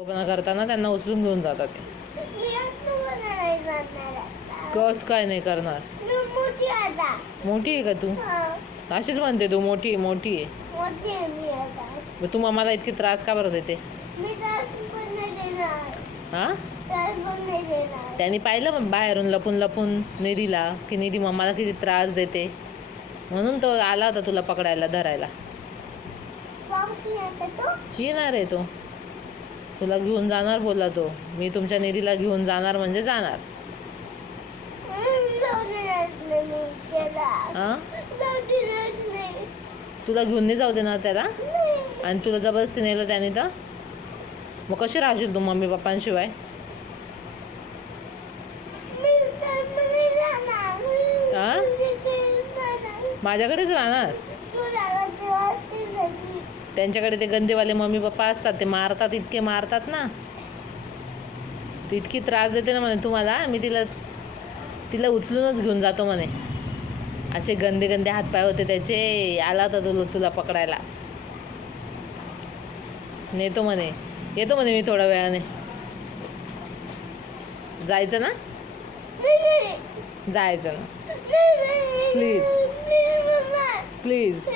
पण करताना त्यांना उचलून घेऊन जातात ते. कस काय नाही करणार? मोठी आहे का तू? अशीच म्हणते तू मोठी मोठी आहे. मग तू मम्माला इतकी त्रास का बरं देते? हा, त्यांनी पाहिलं मग बाहेरून लपून लपून निधीला की निधी मम्माला किती त्रास देते, म्हणून तो आला होता तुला पकडायला धरायला. येणार आहे तो, तुला घेऊन जाणार बोलला तो. मी तुमच्या निधीला घेऊन जाणार म्हणजे जाणार. हा, तुला घेऊन नाही जाऊ देणार त्याला, आणि तुला जबरदस्ती नेलं त्याने तर मग कशी राहशील तू मम्मी पप्पांशिवाय? हा, माझ्याकडेच राहणार. त्यांच्याकडे ते गंदेवाले मम्मी पप्पा असतात, ते मारतात, इतके मारतात ना, ती इतकी त्रास देते ना म्हणे तुम्हाला. मी तिला उचलूनच घेऊन जातो म्हणे. असे गंदे गंदे हातपाय होते त्याचे. आला होता तुला पकडायला. नेतो म्हणे, येतो म्हणे मी थोड्या वेळाने. जायचं ना? जायचं ना? Please please